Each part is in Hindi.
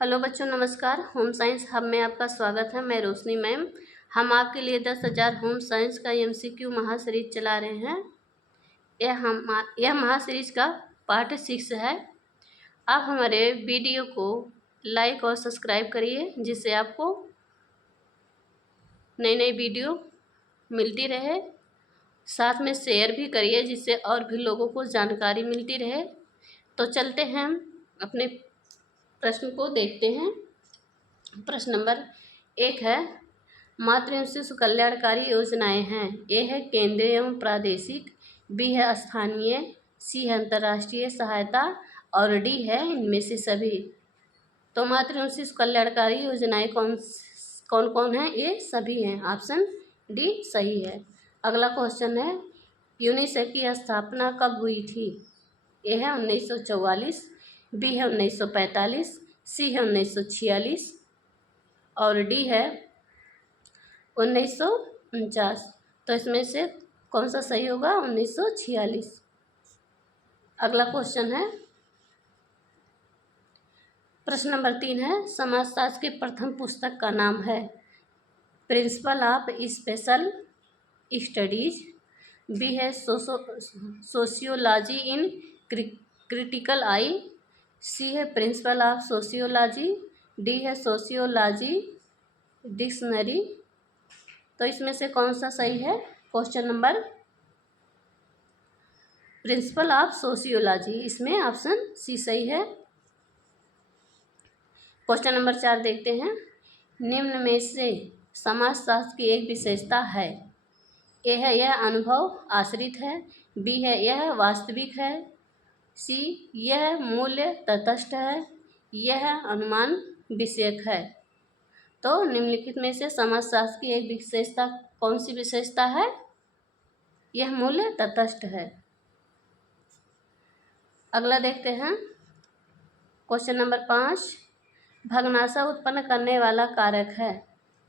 हेलो बच्चों, नमस्कार। होम साइंस हब में आपका स्वागत है। मैं रोशनी मैम। हम आपके लिए 10,000 होम साइंस का MCQ महासीरीज चला रहे हैं। यह महासीरीज का पार्ट 6 है। आप हमारे वीडियो को लाइक और सब्सक्राइब करिए, जिससे आपको नई नई वीडियो मिलती रहे। साथ में शेयर भी करिए, जिससे और भी लोगों को जानकारी मिलती रहे। तो चलते हैं, हम अपने प्रश्न को देखते हैं। प्रश्न नंबर 1 है, मातृ एवं शिशु कल्याणकारी योजनाएं हैं। ए है केंद्रीय एवं प्रादेशिक, बी है स्थानीय, सी है अंतर्राष्ट्रीय सहायता और डी है इनमें से सभी। तो मातृ एवं शिशु कल्याणकारी योजनाएं कौन कौन है? ये सभी हैं। ऑप्शन डी सही है। अगला क्वेश्चन है, यूनिसेफ की स्थापना कब हुई थी? ए है 1944, बी है 1945, सी है 1946 और डी है 1949। तो इसमें से कौन सा सही होगा? 1946। अगला क्वेश्चन है, प्रश्न नंबर 3 है, समाजशास्त्र की प्रथम पुस्तक का नाम है। Principle of special studies, B है sociology in critical eye, C है प्रिंसिपल ऑफ सोशियोलॉजी, डी है सोशियोलॉजी डिक्शनरी। तो इसमें से कौन सा सही है? Question number principle of sociology, इसमें ऑप्शन सी सही है। क्वेश्चन नंबर 4 देखते हैं, निम्न में से समाजशास्त्र की एक विशेषता है। ए है यह अनुभव आश्रित है, बी है यह वास्तविक है, सी यह मूल्य तटस्थ है, यह अनुमान विषयक है। तो निम्नलिखित में से समाजशास्त्र की एक विशेषता कौन सी विशेषता है? यह मूल्य तटस्थ है। अगला देखते हैं, क्वेश्चन नंबर 5, भग्नाशा उत्पन्न करने वाला कारक है।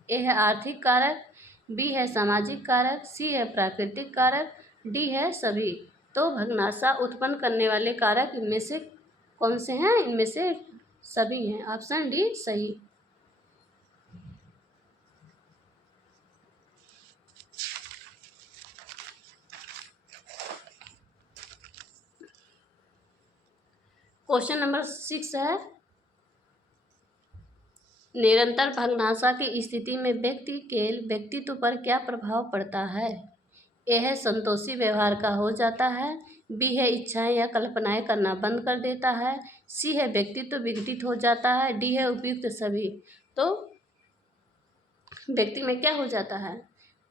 ए है आर्थिक कारक, बी है सामाजिक कारक, सी है प्राकृतिक कारक, डी है सभी। तो भग्नाशा उत्पन्न करने वाले कारक इनमें से कौन से हैं? इनमें से सभी हैं। ऑप्शन डी सही। क्वेश्चन नंबर 6 है, निरंतर भग्नाशा की स्थिति में व्यक्ति के व्यक्तित्व पर क्या प्रभाव पड़ता है? ए है संतोषी व्यवहार का हो जाता है, बी है इच्छाएं या कल्पनाएं करना बंद कर देता है, सी है व्यक्तित्व विघटित हो जाता है, डी है उपयुक्त सभी। तो व्यक्ति में क्या हो जाता है?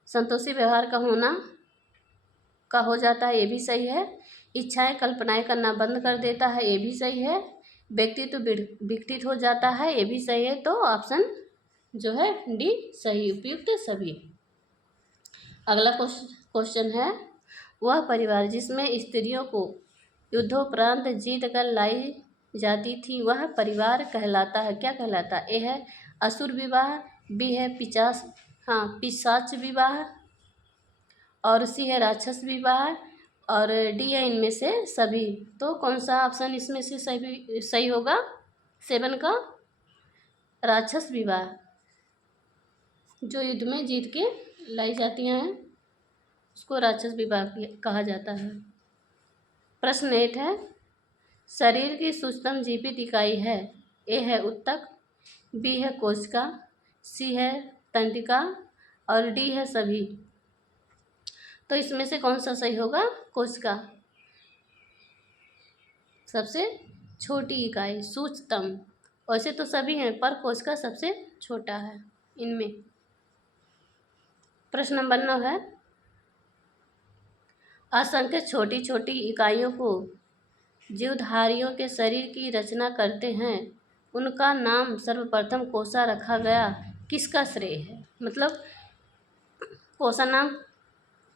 संतोषी व्यवहार का हो जाता है, ये भी सही है। इच्छाएं कल्पनाएं करना बंद कर देता है, ये भी सही है। व्यक्तित्व विघटित हो जाता है, ये भी सही है। तो ऑप्शन जो है डी सही, उपयुक्त सभी। अगला क्वेश्चन है, वह परिवार जिसमें स्त्रियों को युद्धोपरांत जीत कर लाई जाती थी, वह परिवार कहलाता है, क्या कहलाता है? ए है असुर विवाह, बी है पिशाच विवाह और सी है राक्षस विवाह और डी है इनमें से सभी। तो कौन सा ऑप्शन इसमें से सही होगा? 7 का राक्षस विवाह, जो युद्ध में जीत के लाई जाती हैं, उसको राक्षस विवाह कहा जाता है। प्रश्न 8 है, शरीर की सूक्ष्मतम जीवित इकाई है। ए है उत्तक, बी है कोशिका, सी है तंत्रिका और डी है सभी। तो इसमें से कौन सा सही होगा? कोशिका, सबसे छोटी इकाई, सूक्ष्मतम। वैसे तो सभी हैं, पर कोशिका सबसे छोटा है इनमें। प्रश्न नंबर 9 है, असंख्य छोटी छोटी इकाइयों को जीवधारियों के शरीर की रचना करते हैं, उनका नाम सर्वप्रथम कोशा रखा गया, किसका श्रेय है? मतलब कोशा नाम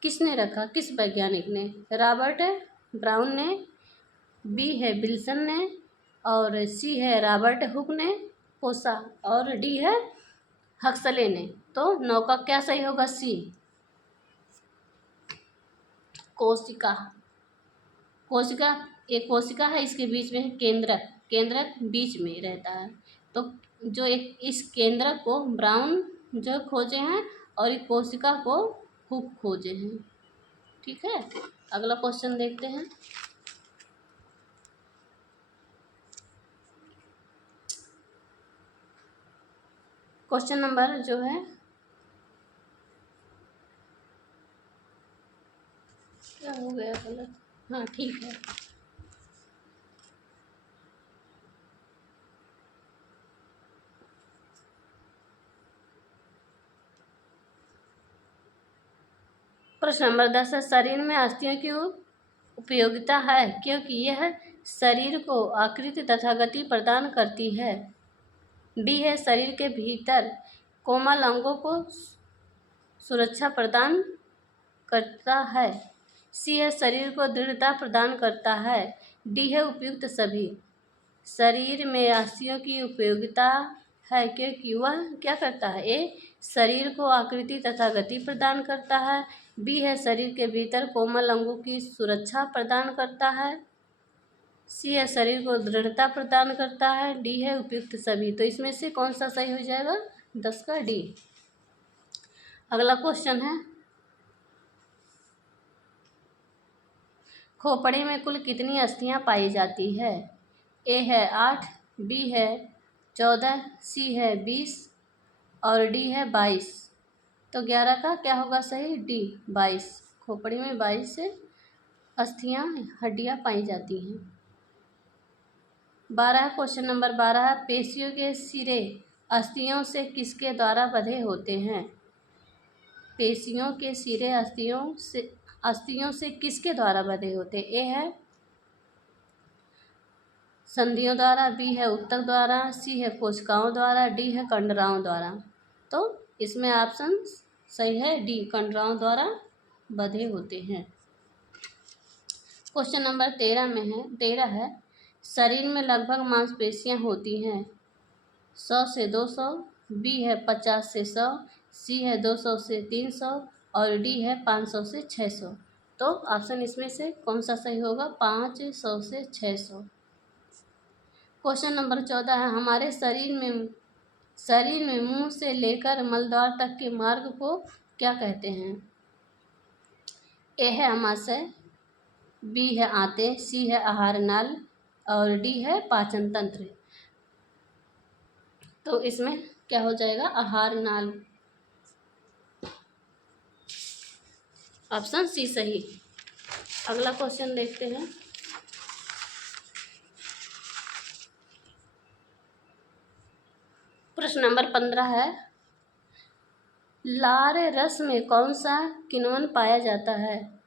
किसने रखा, किस वैज्ञानिक ने? रॉबर्ट ब्राउन ने, बी है विल्सन ने और सी है रॉबर्ट हुक ने कोशा और डी है हक्सले ने। तो 9 का क्या सही होगा? सी, कोशिका। कोशिका एक कोशिका है, इसके बीच में केंद्रक, केंद्रक बीच में रहता है। तो जो एक इस केंद्रक को ब्राउन जो खोजे हैं और एक कोशिका को हुक खोजे हैं। ठीक है, अगला क्वेश्चन देखते हैं। क्वेश्चन नंबर जो है क्या हो गया गलत, हाँ ठीक है। प्रश्न नंबर 10 है, शरीर में अस्थियों की उपयोगिता है क्योंकि यह शरीर को आकृति तथा गति प्रदान करती है। बी है, शरीर के भीतर कोमल अंगों को सुरक्षा प्रदान करता है। सी है, शरीर को दृढ़ता प्रदान करता है। डी है, उपयुक्त सभी। शरीर में अस्थियों की उपयोगिता है क्योंकि वह क्या करता है। ए, शरीर को आकृति तथा गति प्रदान करता है। बी है, शरीर के भीतर कोमल अंगों की सुरक्षा प्रदान करता है। सी है, शरीर को दृढ़ता प्रदान करता है। डी है, उपयुक्त सभी। तो इसमें से कौन सा सही हो जाएगा, 10 का डी। अगला क्वेश्चन है, खोपड़ी में कुल कितनी अस्थियां पाई जाती है। ए है 8, बी है 14, सी है 20 और डी है 22। तो 11 का क्या होगा सही, डी 22। खोपड़ी में 22 अस्थियां हड्डियां पाई जाती हैं। 12 क्वेश्चन नंबर 12 है, पेशियों के सिरे अस्थियों से किसके द्वारा बंधे होते हैं। पेशियों के सिरे अस्थियों से किसके द्वारा बंधे होते हैं। ए है संधियों द्वारा, बी है ऊतक द्वारा, सी है कोशिकाओं द्वारा, डी है कंडराओं द्वारा। तो इसमें ऑप्शन सही है डी, कंडराओं द्वारा बंधे होते हैं। क्वेश्चन नंबर 13 है, शरीर में लगभग मांसपेशियां होती हैं 100 से 200, बी है 50 से 100, सी है 200 से 300 और डी है 500 से 600। तो ऑप्शन इसमें से कौन सा सही होगा, 500 से 600। क्वेश्चन नंबर 14 है, हमारे शरीर में मुंह से लेकर मलद्वार तक के मार्ग को क्या कहते हैं। ए है अमाशय, बी है आंतें, सी है आहार नाल और डी है पाचन तंत्र। तो इसमें क्या हो जाएगा, आहार नाल। ऑप्शन सी सही। अगला क्वेश्चन देखते हैं। प्रश्न नंबर 15 है, लार रस में कौन सा किण्वन पाया जाता है।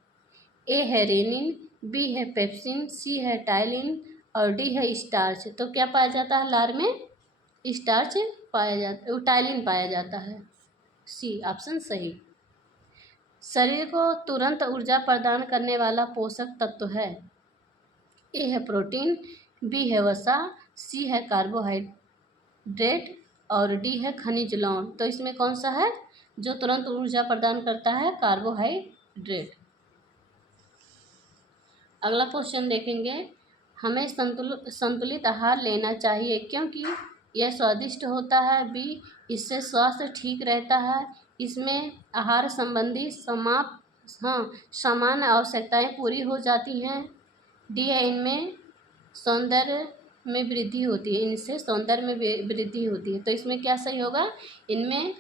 ए है रेनिन, बी है पेप्सिन, सी है टाइलिन और डी है स्टार्च। तो क्या पाया जाता है, लार में स्टार्च पाया जाता, टाइलिन पाया जाता है। सी ऑप्शन सही। शरीर को तुरंत ऊर्जा प्रदान करने वाला पोषक तत्व है। ए है प्रोटीन, बी है वसा, सी है कार्बोहाइड्रेट और डी है खनिज लवण। तो इसमें कौन सा है जो तुरंत ऊर्जा प्रदान करता है, कार्बोहाइड्रेट। अगला क्वेश्चन देखेंगे, हमें संतुलित आहार लेना चाहिए क्योंकि यह स्वादिष्ट होता है। बी, इससे स्वास्थ्य ठीक रहता है। इसमें आहार संबंधी सामान्य आवश्यकताएं पूरी हो जाती हैं। डी है, इनमें सौंदर्य में वृद्धि होती है, इनसे सौंदर्य में वृद्धि होती है। तो इसमें क्या सही होगा, इनमें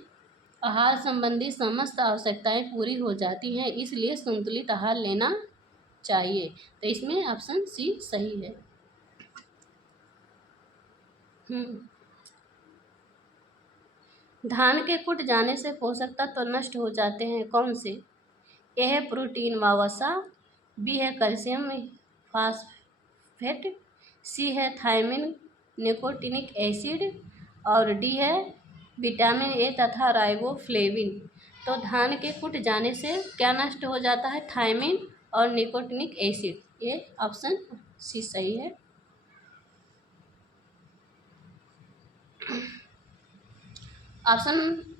आहार संबंधी समस्त आवश्यकताएं पूरी हो जाती हैं, इसलिए संतुलित आहार लेना चाहिए। तो इसमें ऑप्शन सी सही है। धान के कुट जाने से पोषक तत्व नष्ट हो जाते हैं, कौन से। ए है प्रोटीन व वसा, बी है कैल्शियम फास्फेट, सी है थायमिन निकोटिनिक एसिड और डी है विटामिन ए तथा राइबोफ्लेविन। तो धान के कुट जाने से क्या नष्ट हो जाता है, थायमिन और निकोटिनिक एसिड। ये ऑप्शन सी सही है।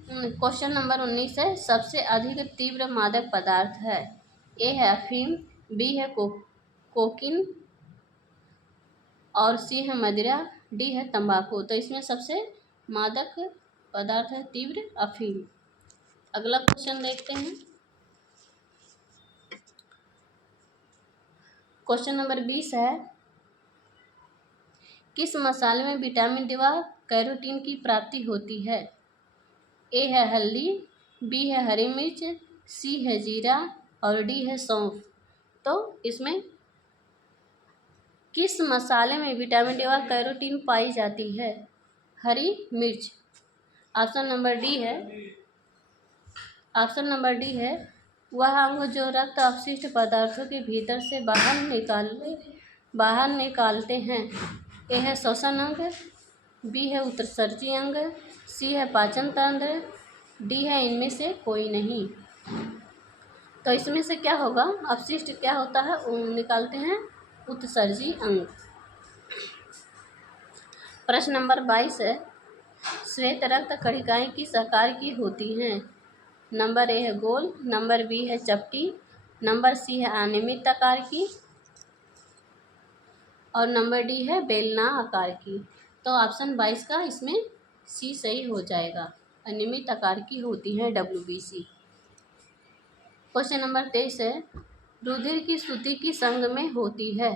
क्वेश्चन नंबर 19 है, सबसे अधिक तीव्र मादक पदार्थ है। ए है अफीम, बी है कोकीन और सी है मदिरा, डी है तंबाकू। तो इसमें सबसे मादक पदार्थ है तीव्र अफीम। अगला क्वेश्चन देखते हैं। क्वेश्चन नंबर 20 है, किस मसाले में विटामिन डी व कैरोटीन की प्राप्ति होती है? ए है हल्दी, बी है हरी मिर्च, सी है जीरा और डी है सौंफ। तो इसमें किस मसाले में विटामिन डी व कैरोटीन पाई जाती है? हरी मिर्च। ऑप्शन नंबर डी है, ऑप्शन नंबर डी है वह अंग जो रक्त अपशिष्ट पदार्थों के भीतर से बाहर निकालते हैं। ए है श्वसन अंग, बी है उत्सर्जी अंग, सी है पाचन तंत्र, डी है इनमें से कोई नहीं। तो इसमें से क्या होगा? अपशिष्ट क्या होता है? निकालते हैं उत्सर्जी अंग। प्रश्न नंबर 22 है, श्वेत रक्त कणिकाएं किस आकार की होती हैं? नंबर ए है गोल, नंबर बी है चपटी, नंबर सी है अनियमित आकार की और नंबर डी है बेलना आकार की। तो ऑप्शन 22 का इसमें सी सही हो जाएगा, अनियमित आकार की होती है WBC। क्वेश्चन नंबर 23 है, रुधिर की शुद्धि किस अंग में होती है?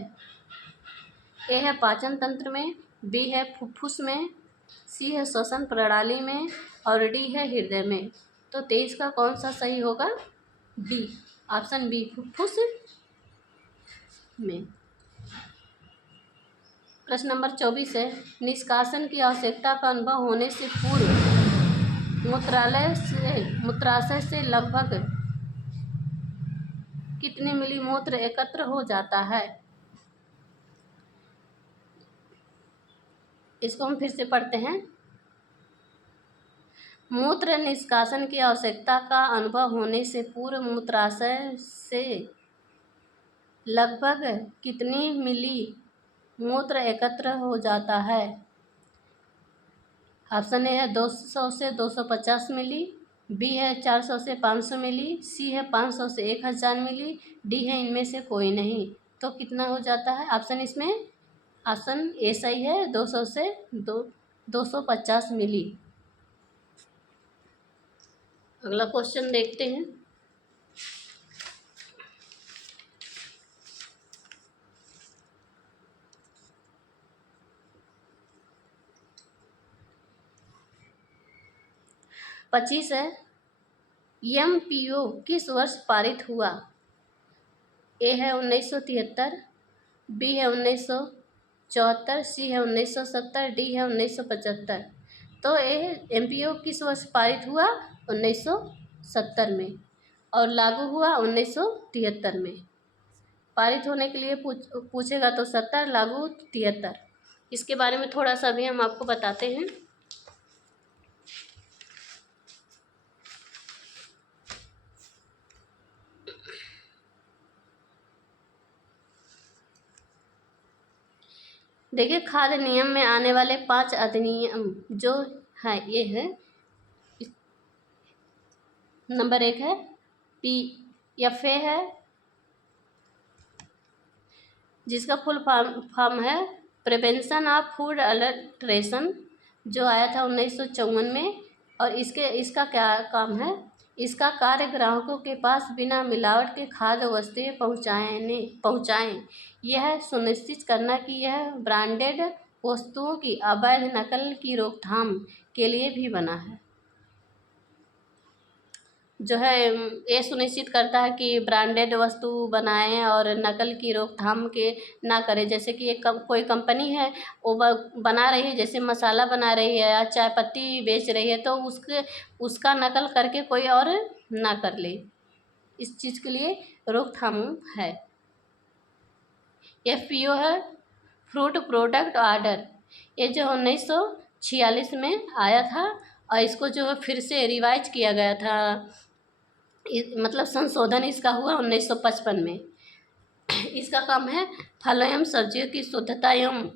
ए है पाचन तंत्र में, बी है फुफ्फुस में, सी है श्वसन प्रणाली में और डी है हृदय में। तो 23 का कौन सा सही होगा? डी, ऑप्शन बी, फुफ्फुस में। प्रश्न नंबर 24 है, निष्कासन की आवश्यकता का अनुभव होने से पूर्व मूत्राशय से लगभग कितने मिली मूत्र एकत्र हो जाता है? इसको हम फिर से पढ़ते हैं। मूत्र निष्कासन की आवश्यकता का अनुभव होने से पूर्व मूत्राशय से लगभग कितनी मिली मूत्र एकत्र हो जाता है? ऑप्शन ए है 200 से 250 मिली, बी है 400 से 500 मिली, सी है 500 से 1000 मिली, डी है इनमें से कोई नहीं। तो कितना हो जाता है? ऑप्शन इसमें ऑप्शन ए सही है, 200 से 250 मिली। अगला क्वेश्चन देखते हैं। पच्चीस है, MPO किस वर्ष पारित हुआ? ए है 1973, बी है 1974, सी है 1970, डी है 1975। तो MPO किस वर्ष पारित हुआ? 1970 में और लागू हुआ 1973 में। पारित होने के लिए पूछेगा तो 70, लागू 73। इसके बारे में थोड़ा सा भी हम आपको बताते हैं। देखिए, खाद्य नियम में आने वाले 5 अधिनियम जो है ये है, नंबर 1 है PFA है, जिसका फुल फॉर्म है प्रिवेंशन ऑफ फूड अडल्ट्रेशन, जो आया था 1954 में। और इसका क्या काम है? इसका कार्य ग्राहकों के पास बिना मिलावट के खाद्य वस्तुएं पहुँचाएं। यह सुनिश्चित करना कि यह ब्रांडेड वस्तुओं की अवैध नकल की रोकथाम के लिए भी बना है। जो है ये सुनिश्चित करता है कि ब्रांडेड वस्तु बनाएं और नकल की रोकथाम के ना करें। जैसे कि कोई कंपनी है वो बना रही है, जैसे मसाला बना रही है या चाय पत्ती बेच रही है, तो उसका नकल करके कोई और ना कर ले, इस चीज़ के लिए रोकथाम है। FPO है फ्रूट प्रोडक्ट ऑर्डर, ये जो 1946 में आया था और इसको जो फिर से रिवाइज किया गया था, मतलब संशोधन इसका हुआ 1955 में। इसका काम है फलों एवं सब्जियों की शुद्धता एवं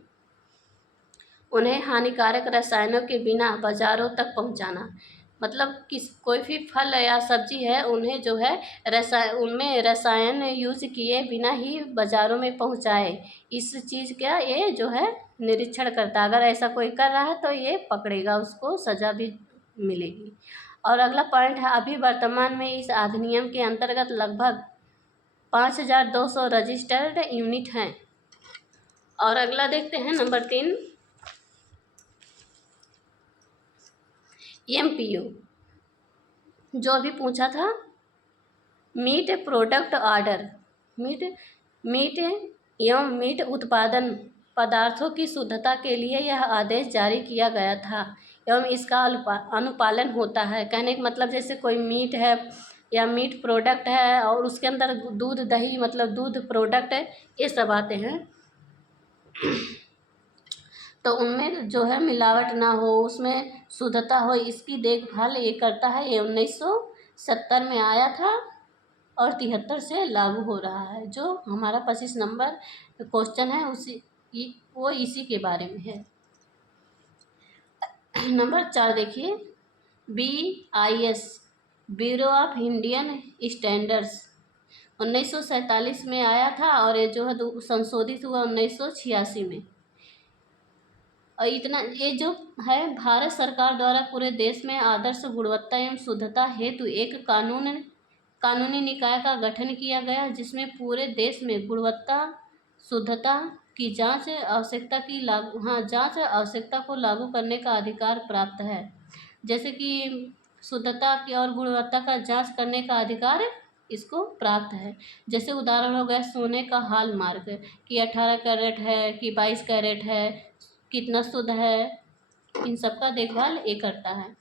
उन्हें हानिकारक रसायनों के बिना बाजारों तक पहुंचाना। मतलब कोई भी फल या सब्जी है उन्हें जो है उनमें रसायन यूज किए बिना ही बाज़ारों में पहुंचाए। इस चीज़ का ये जो है निरीक्षण करता है। अगर ऐसा कोई कर रहा है तो ये पकड़ेगा, उसको सज़ा भी मिलेगी। और अगला पॉइंट है, अभी वर्तमान में इस अधिनियम के अंतर्गत लगभग 5200 रजिस्टर्ड यूनिट हैं। और अगला देखते हैं नंबर 3, MPO जो अभी पूछा था, मीट प्रोडक्ट ऑर्डर। मीट एवं मीट उत्पादन पदार्थों की शुद्धता के लिए यह आदेश जारी किया गया था एवं इसका अनुपालन होता है। कहने का मतलब जैसे कोई मीट है या मीट प्रोडक्ट है और उसके अंदर दूध दही मतलब दूध प्रोडक्ट है, ये सब आते हैं तो उनमें जो है मिलावट ना हो, उसमें शुद्धता हो, इसकी देखभाल ये करता है। ये 1970 में आया था और 73 से लागू हो रहा है। जो हमारा 25 नंबर क्वेश्चन है वो इसी के बारे में है। नंबर 4 देखिए, BIS bureau of Indian standards 1947 में आया था और ये जो है संशोधित हुआ 1986 में। और इतना ये जो है भारत सरकार द्वारा पूरे देश में आदर्श गुणवत्ता एवं शुद्धता हेतु एक कानूनी निकाय का गठन किया गया, जिसमें पूरे देश में गुणवत्ता शुद्धता की जांच आवश्यकता को लागू करने का अधिकार प्राप्त है। जैसे कि शुद्धता की और गुणवत्ता का जांच करने का अधिकार इसको प्राप्त है। जैसे उदाहरण हो गया सोने का हॉलमार्क कि 18 कैरेट है कि 22 कैरेट है, कितना शुद्ध है, इन सब का देखभाल ये करता है।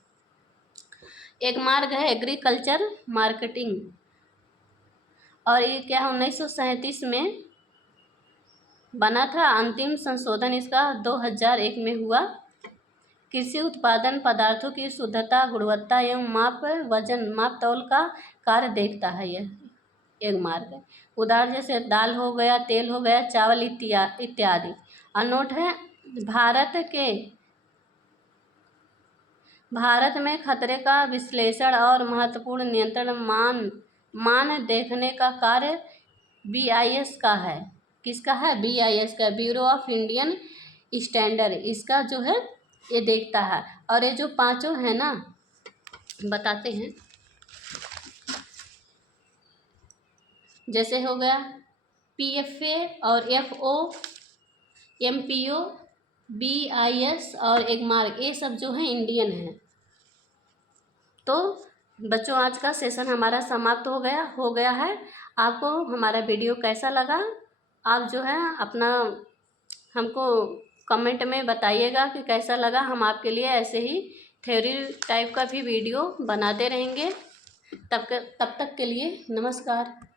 एक मार्ग है एग्रीकल्चर मार्केटिंग और ये क्या 1937 में बना था। अंतिम संशोधन इसका 2001 में हुआ। कृषि उत्पादन पदार्थों की शुद्धता गुणवत्ता एवं माप तौल का कार्य देखता है यह एक मार्ग है। उदाहरण जैसे दाल हो गया, तेल हो गया, चावल इत्यादि। अनोट है भारत में खतरे का विश्लेषण और महत्वपूर्ण नियंत्रण मान देखने का कार्य BIS का है। किसका है? BIS का, ब्यूरो ऑफ इंडियन स्टैंडर्ड, इसका जो है ये देखता है। और ये जो पांचों है ना बताते हैं, जैसे हो गया PFA और FO, MPO, BIS और एक मार्ग, ये सब जो है इंडियन है। तो बच्चों आज का सेशन हमारा समाप्त हो गया है। आपको हमारा वीडियो कैसा लगा आप जो है अपना हमको कमेंट में बताइएगा कि कैसा लगा। हम आपके लिए ऐसे ही थ्योरी टाइप का भी वीडियो बनाते रहेंगे। तब तक के लिए नमस्कार।